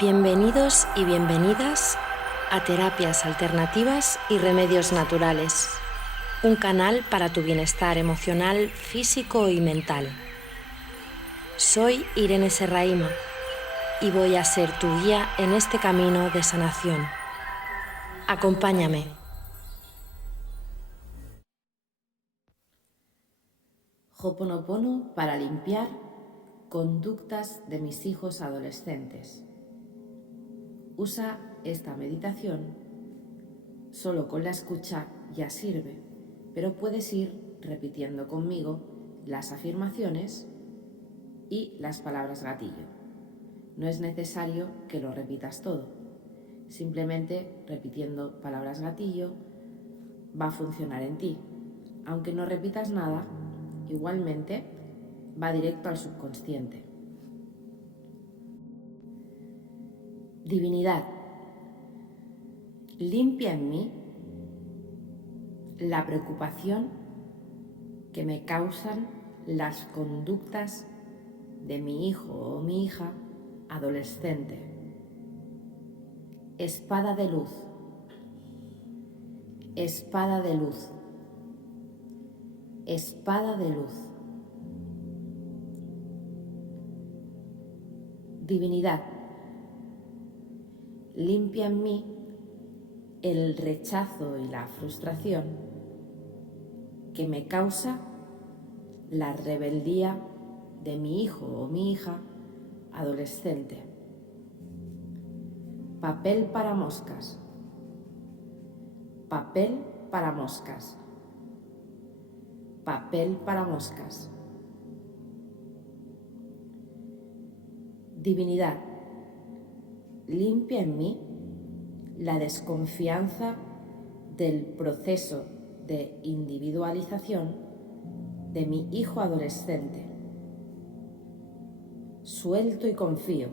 Bienvenidos y bienvenidas a Terapias Alternativas y Remedios Naturales, un canal para tu bienestar emocional, físico y mental. Soy Irene Serrahima y voy a ser tu guía en este camino de sanación. Acompáñame. Ho'oponopono para limpiar conductas de mis hijos adolescentes. Usa esta meditación, solo con la escucha ya sirve, pero puedes ir repitiendo conmigo las afirmaciones y las palabras gatillo. No es necesario que lo repitas todo, simplemente repitiendo palabras gatillo va a funcionar en ti. Aunque no repitas nada, igualmente va directo al subconsciente. Divinidad, limpia en mí la preocupación que me causan las conductas de mi hijo o mi hija adolescente. Espada de luz, espada de luz, espada de luz. Divinidad, limpia en mí el rechazo y la frustración que me causa la rebeldía de mi hijo o mi hija adolescente. Papel para moscas, papel para moscas, papel para moscas. Divinidad, limpia en mí la desconfianza del proceso de individualización de mi hijo adolescente. Suelto y confío,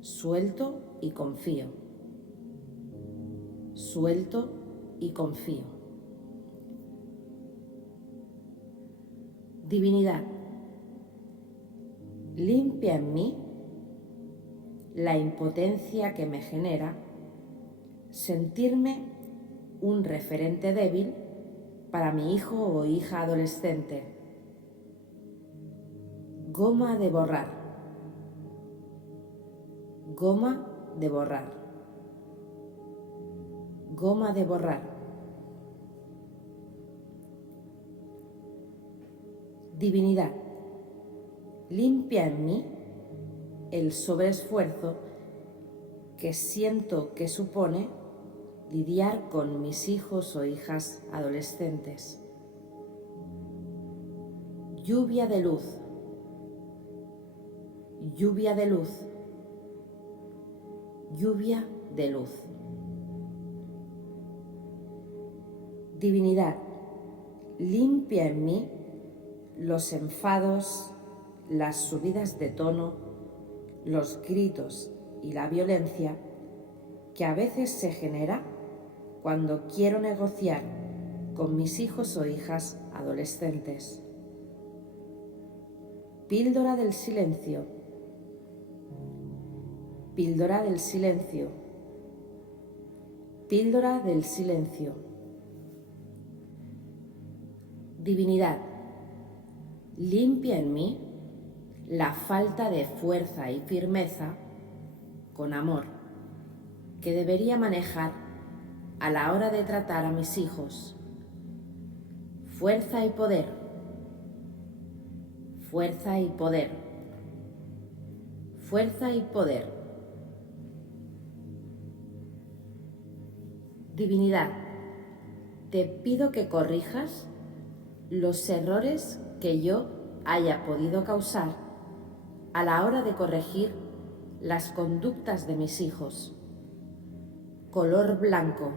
suelto y confío, suelto y confío. Divinidad, limpia en mí la impotencia que me genera sentirme un referente débil para mi hijo o hija adolescente. Goma de borrar, goma de borrar, goma de borrar. Divinidad, limpia en mí el sobreesfuerzo que siento que supone lidiar con mis hijos o hijas adolescentes. Lluvia de luz, lluvia de luz, lluvia de luz. Divinidad, limpia en mí los enfados, las subidas de tono, los gritos y la violencia que a veces se genera cuando quiero negociar con mis hijos o hijas adolescentes. Píldora del silencio, píldora del silencio, píldora del silencio. Divinidad, limpia en mí la falta de fuerza y firmeza con amor que debería manejar a la hora de tratar a mis hijos. Fuerza y poder, fuerza y poder, fuerza y poder. Divinidad, te pido que corrijas los errores que yo haya podido causar a la hora de corregir las conductas de mis hijos. Color blanco,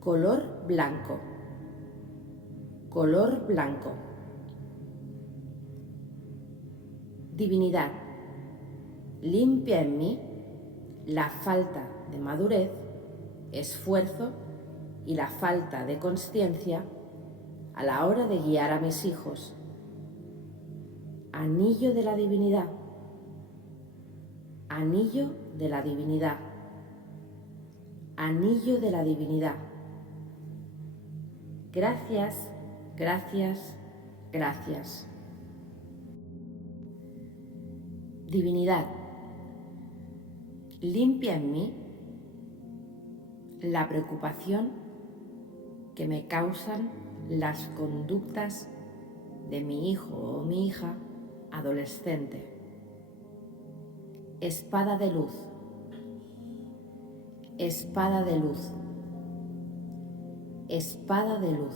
color blanco, color blanco. Divinidad, limpia en mí la falta de madurez, esfuerzo y la falta de consciencia a la hora de guiar a mis hijos. Anillo de la divinidad, Anillo de la divinidad. Anillo de la divinidad. Gracias, gracias, gracias. Divinidad, limpia en mí la preocupación que me causan las conductas de mi hijo o mi hija adolescente. Espada de luz, espada de luz, espada de luz.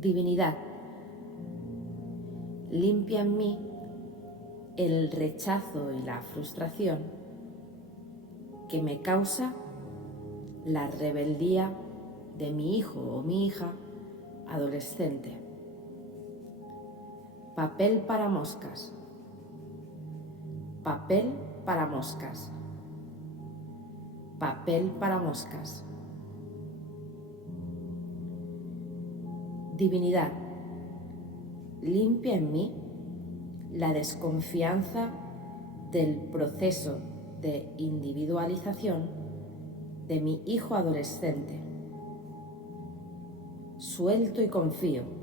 Divinidad, limpia en mí el rechazo y la frustración que me causa la rebeldía de mi hijo o mi hija adolescente. Papel para moscas, papel para moscas, papel para moscas. Divinidad, limpia en mí la desconfianza del proceso de individualización de mi hijo adolescente. Suelto y confío.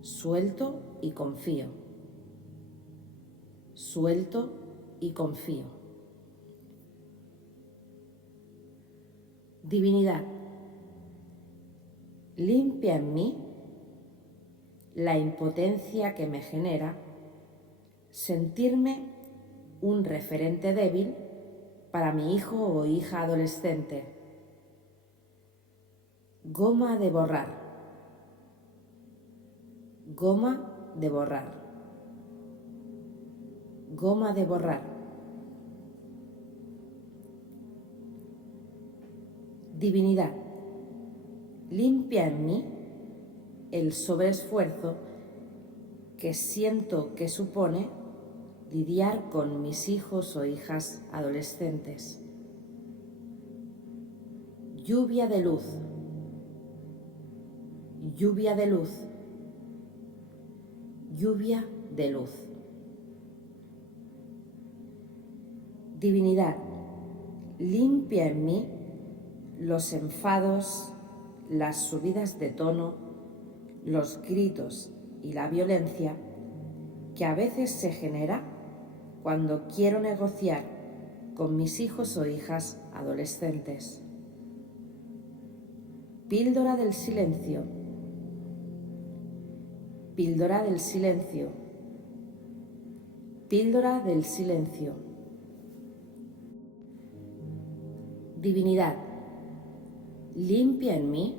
Suelto y confío. Suelto y confío. Divinidad, limpia en mí la impotencia que me genera sentirme un referente débil para mi hijo o hija adolescente. Goma de borrar. Goma de borrar. Goma de borrar. Divinidad, limpia en mí el sobreesfuerzo que siento que supone lidiar con mis hijos o hijas adolescentes. Lluvia de luz. Lluvia de luz. Lluvia de luz. Divinidad, limpia en mí los enfados, las subidas de tono, los gritos y la violencia que a veces se genera cuando quiero negociar con mis hijos o hijas adolescentes. Píldora del silencio. Píldora del silencio. Píldora del silencio. Divinidad, limpia en mí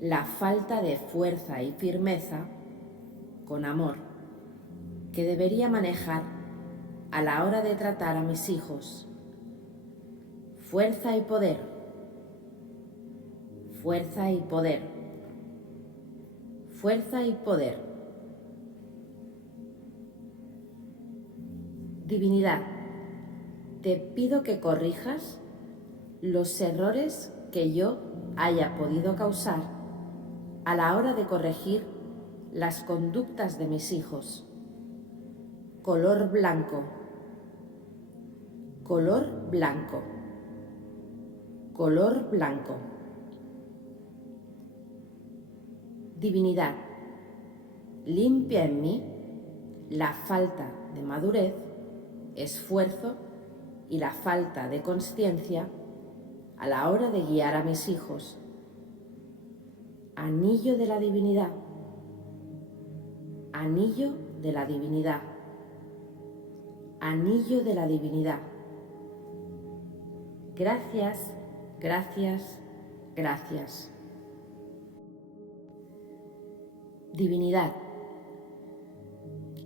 la falta de fuerza y firmeza con amor que debería manejar a la hora de tratar a mis hijos. Fuerza y poder. Fuerza y poder. Fuerza y poder. Divinidad, te pido que corrijas los errores que yo haya podido causar a la hora de corregir las conductas de mis hijos. Color blanco. Color blanco. Color blanco. Divinidad, limpia en mí la falta de madurez, esfuerzo y la falta de consciencia a la hora de guiar a mis hijos. Anillo de la divinidad. Anillo de la divinidad. Anillo de la divinidad. Gracias, gracias, gracias. Divinidad,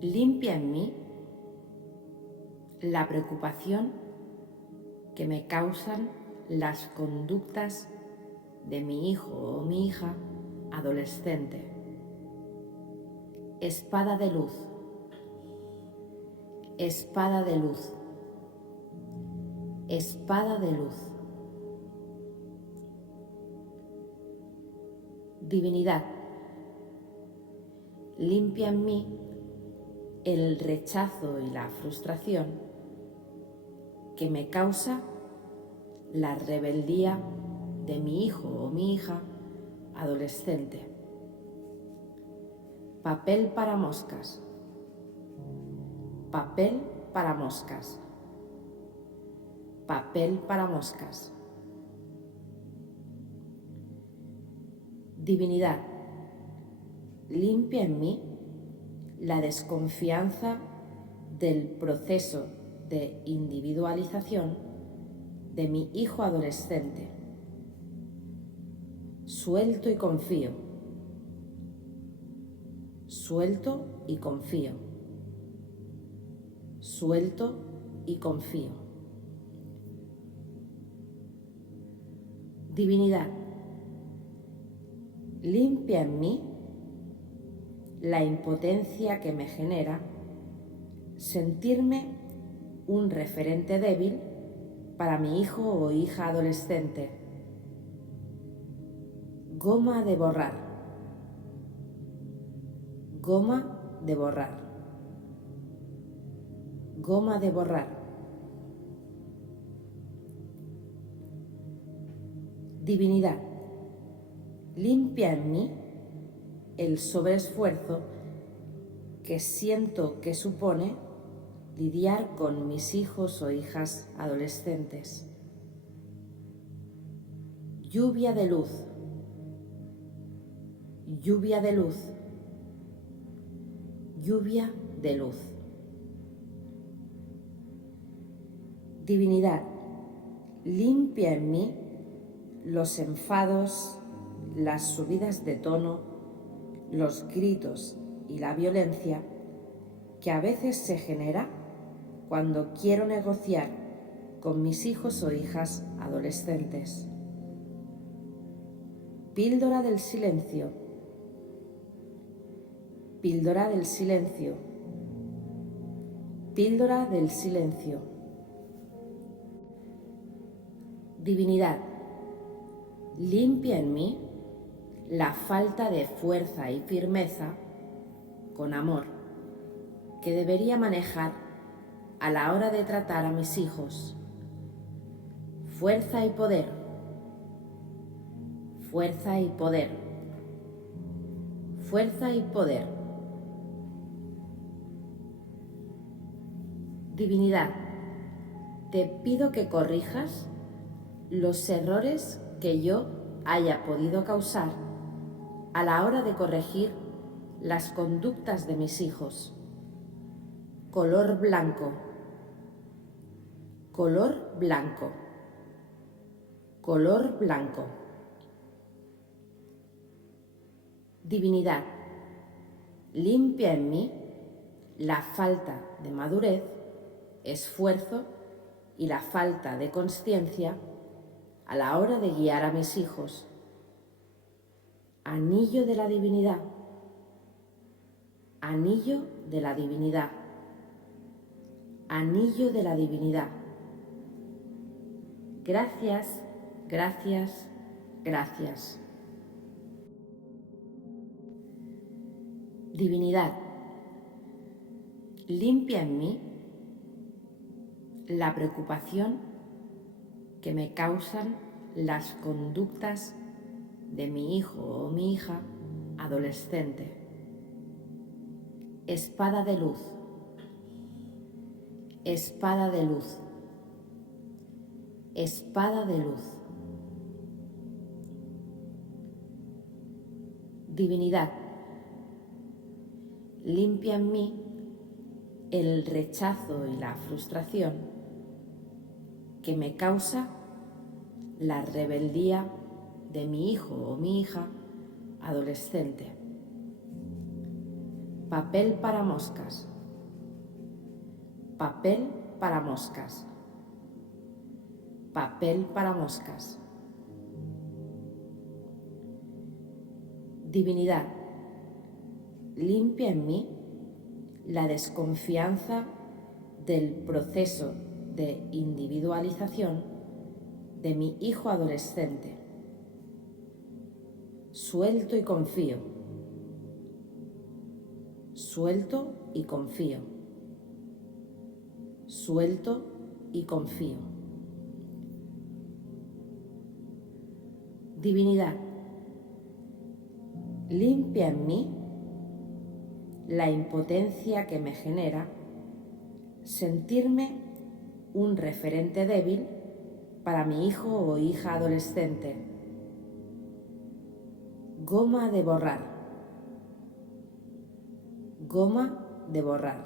limpia en mí la preocupación que me causan las conductas de mi hijo o mi hija adolescente. Espada de luz. Espada de luz. Espada de luz. Divinidad, limpia en mí el rechazo y la frustración que me causa la rebeldía de mi hijo o mi hija adolescente. Papel para moscas. Papel para moscas. Papel para moscas. Divinidad, limpia en mí la desconfianza del proceso de individualización de mi hijo adolescente. Suelto y confío. Suelto y confío. Suelto y confío. Divinidad, limpia en mí la impotencia que me genera sentirme un referente débil para mi hijo o hija adolescente. Goma de borrar. Goma de borrar. Goma de borrar. Divinidad, limpia en mí el sobreesfuerzo que siento que supone lidiar con mis hijos o hijas adolescentes. Lluvia de luz. Lluvia de luz. Lluvia de luz. Divinidad, limpia en mí los enfados, las subidas de tono, los gritos y la violencia que a veces se genera cuando quiero negociar con mis hijos o hijas adolescentes. Píldora del silencio. Píldora del silencio. Píldora del silencio. Divinidad, limpia en mí la falta de fuerza y firmeza con amor que debería manejar a la hora de tratar a mis hijos. Fuerza y poder. Fuerza y poder. Fuerza y poder. Divinidad, te pido que corrijas los errores que yo haya podido causar a la hora de corregir las conductas de mis hijos. Color blanco. Color blanco. Color blanco. Divinidad, limpia en mí la falta de madurez, esfuerzo y la falta de consciencia a la hora de guiar a mis hijos. Anillo de la divinidad. Anillo de la divinidad. Anillo de la divinidad. Gracias, gracias, gracias. Divinidad, limpia en mí la preocupación que me causan las conductas de mi hijo o mi hija adolescente. Espada de luz. Espada de luz. Espada de luz. Divinidad, limpia en mí el rechazo y la frustración que me causa la rebeldía de mi hijo o mi hija adolescente. Papel para moscas. Papel para moscas. Papel para moscas. Divinidad, limpia en mí la desconfianza del proceso de individualización de mi hijo adolescente. Suelto y confío. Suelto y confío. Suelto y confío. Divinidad, limpia en mí la impotencia que me genera sentirme un referente débil para mi hijo o hija adolescente. Goma de borrar. Goma de borrar.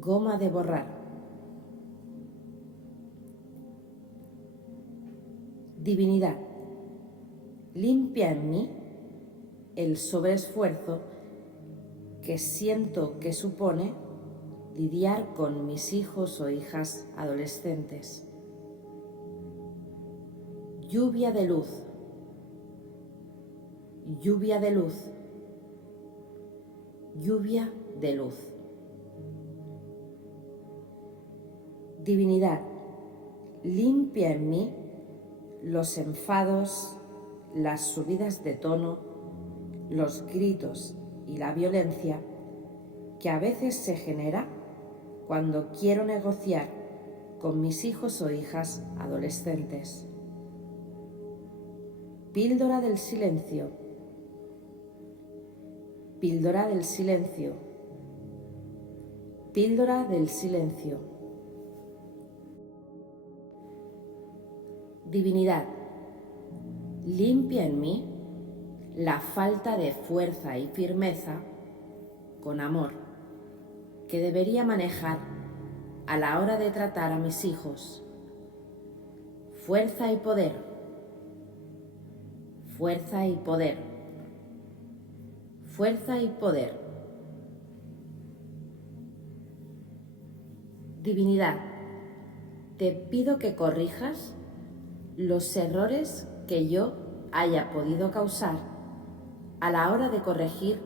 Goma de borrar. Divinidad, limpia en mí el sobreesfuerzo que siento que supone lidiar con mis hijos o hijas adolescentes. Lluvia de luz. Lluvia de luz. Lluvia de luz. Divinidad, limpia en mí los enfados, las subidas de tono, los gritos y la violencia que a veces se genera cuando quiero negociar con mis hijos o hijas adolescentes. Píldora del silencio. Píldora del silencio. Píldora del silencio. Divinidad, limpia en mí la falta de fuerza y firmeza con amor que debería manejar a la hora de tratar a mis hijos. Fuerza y poder. Fuerza y poder. Fuerza y poder. Divinidad, te pido que corrijas los errores que yo haya podido causar a la hora de corregir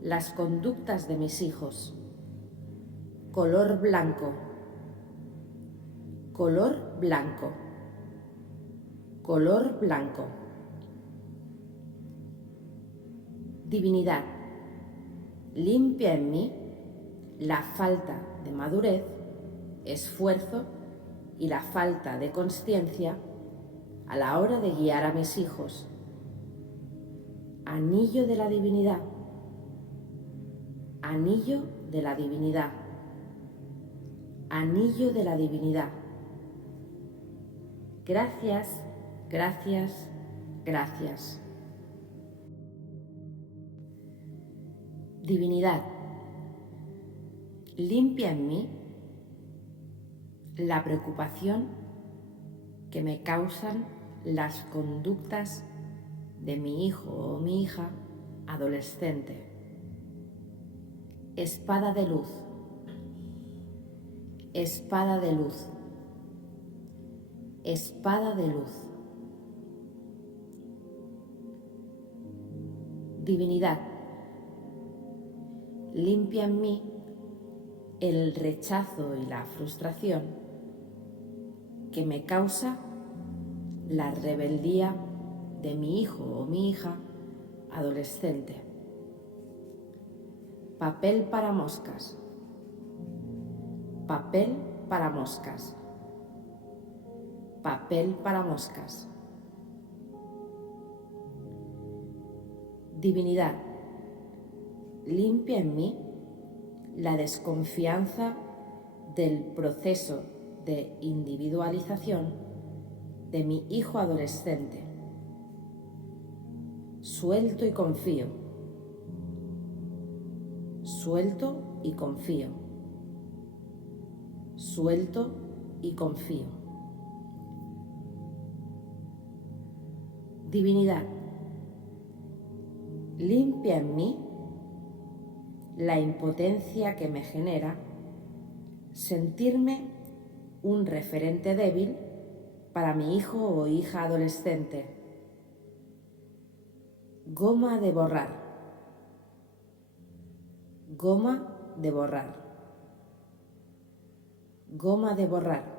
las conductas de mis hijos. Color blanco. Color blanco. Color blanco. Divinidad, limpia en mí la falta de madurez, esfuerzo y la falta de consciencia a la hora de guiar a mis hijos. Anillo de la divinidad. Anillo de la divinidad. Anillo de la divinidad. Gracias, gracias, gracias. Divinidad, limpia en mí la preocupación que me causan las conductas de mi hijo o mi hija adolescente. Espada de luz. Espada de luz. Espada de luz. Divinidad, limpia en mí el rechazo y la frustración que me causa la rebeldía de mi hijo o mi hija adolescente. Papel para moscas. Papel para moscas. Papel para moscas. Divinidad, limpia en mí la desconfianza del proceso de individualización de mi hijo adolescente. Suelto y confío. Suelto y confío. Suelto y confío. Divinidad, limpia en mí la impotencia que me genera sentirme un referente débil para mi hijo o hija adolescente. Goma de borrar. Goma de borrar. Goma de borrar.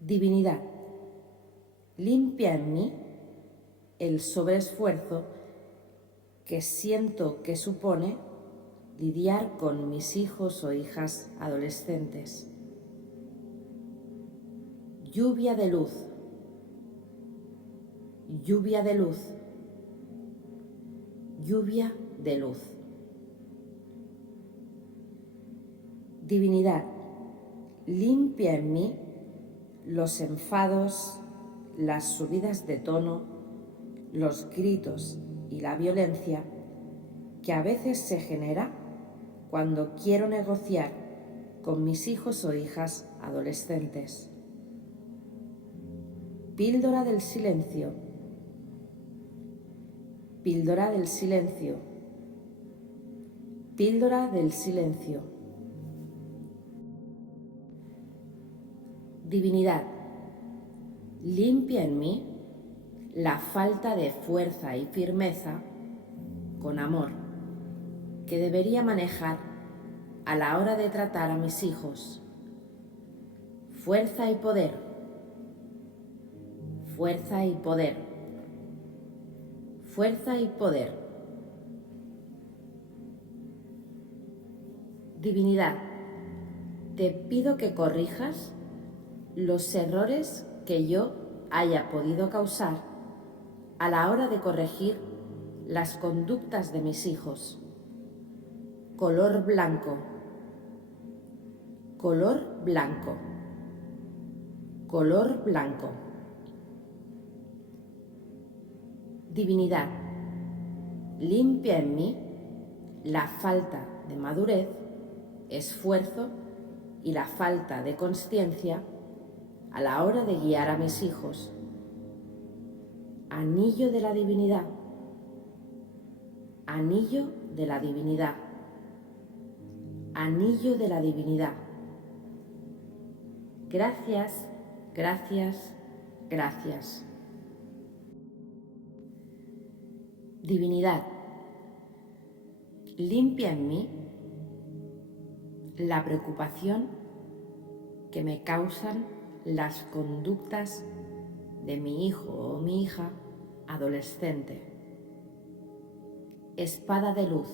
Divinidad, limpia en mí el sobreesfuerzo que siento que supone lidiar con mis hijos o hijas adolescentes. Lluvia de luz, lluvia de luz, lluvia de luz. Divinidad, limpia en mí los enfados, las subidas de tono, los gritos y la violencia que a veces se genera cuando quiero negociar con mis hijos o hijas adolescentes. Píldora del silencio, píldora del silencio, píldora del silencio. Divinidad, limpia en mí la falta de fuerza y firmeza con amor que debería manejar a la hora de tratar a mis hijos. Fuerza y poder, fuerza y poder, fuerza y poder. Divinidad, te pido que corrijas los errores que yo haya podido causar a la hora de corregir las conductas de mis hijos. Color blanco, color blanco, color blanco. Divinidad, limpia en mí la falta de madurez, esfuerzo y la falta de consciencia a la hora de guiar a mis hijos. Anillo de la divinidad, anillo de la divinidad, anillo de la divinidad. Gracias, gracias, gracias. Divinidad, limpia en mí la preocupación que me causan las conductas de mi hijo o mi hija adolescente. Espada de luz,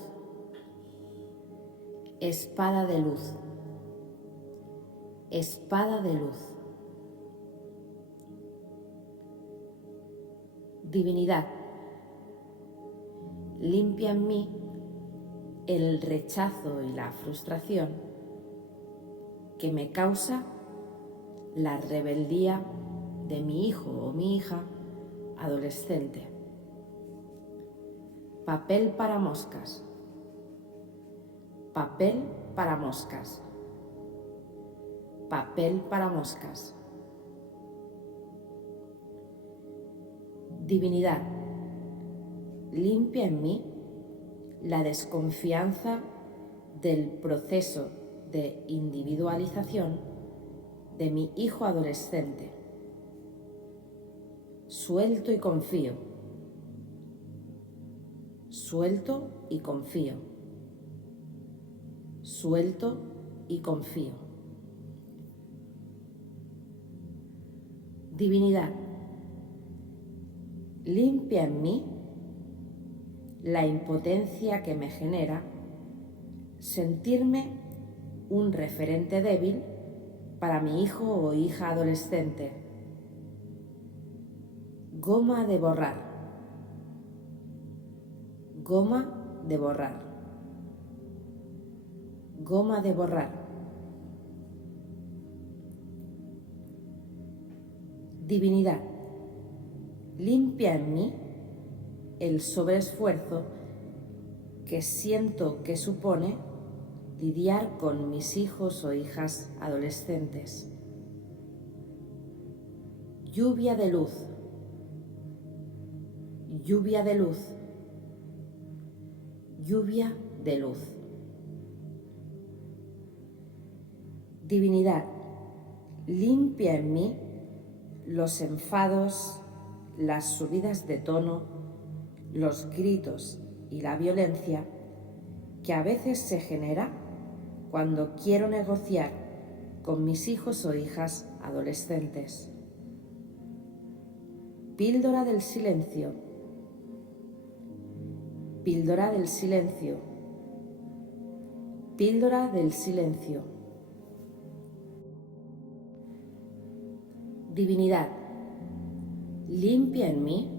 espada de luz, espada de luz. Divinidad, limpia en mí el rechazo y la frustración que me causa la rebeldía de mi hijo o mi hija adolescente. Papel para moscas, papel para moscas, papel para moscas. Divinidad, limpia en mí la desconfianza del proceso de individualización de mi hijo adolescente. Suelto y confío, suelto y confío, suelto y confío. Divinidad, limpia en mí la impotencia que me genera sentirme un referente débil para mi hijo o hija adolescente. Goma de borrar, goma de borrar, goma de borrar. Divinidad, limpia en mí el sobreesfuerzo que siento que supone lidiar con mis hijos o hijas adolescentes. Lluvia de luz, lluvia de luz, lluvia de luz. Divinidad, limpia en mí los enfados, las subidas de tono, los gritos y la violencia que a veces se genera cuando quiero negociar con mis hijos o hijas adolescentes. Píldora del silencio, Píldora del silencio. Píldora del silencio. Divinidad, limpia en mí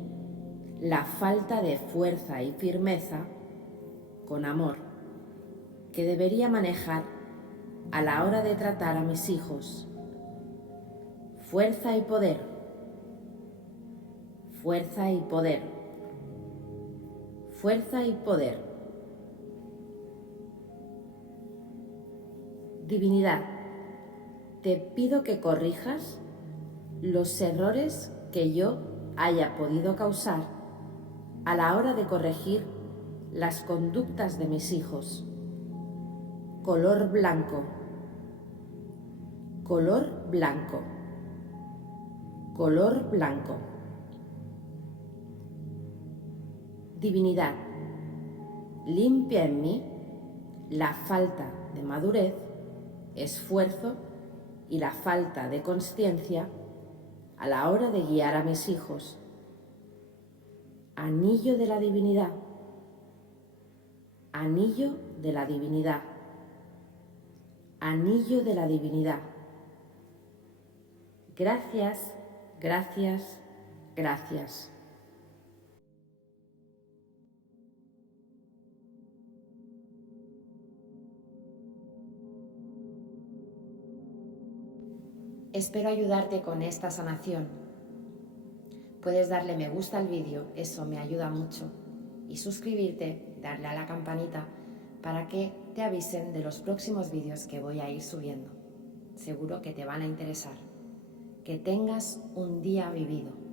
la falta de fuerza y firmeza con amor que debería manejar a la hora de tratar a mis hijos. Fuerza y poder. Fuerza y poder. Fuerza y poder. Divinidad, te pido que corrijas los errores que yo haya podido causar a la hora de corregir las conductas de mis hijos. Color blanco. Color blanco. Color blanco. Divinidad, limpia en mí la falta de madurez, esfuerzo y la falta de consciencia a la hora de guiar a mis hijos. Anillo de la divinidad. Anillo de la divinidad. Anillo de la divinidad. Gracias, gracias, gracias. Espero ayudarte con esta sanación. Puedes darle me gusta al vídeo, eso me ayuda mucho, y suscribirte, darle a la campanita para que te avisen de los próximos vídeos que voy a ir subiendo. Seguro que te van a interesar. Que tengas un día vivido.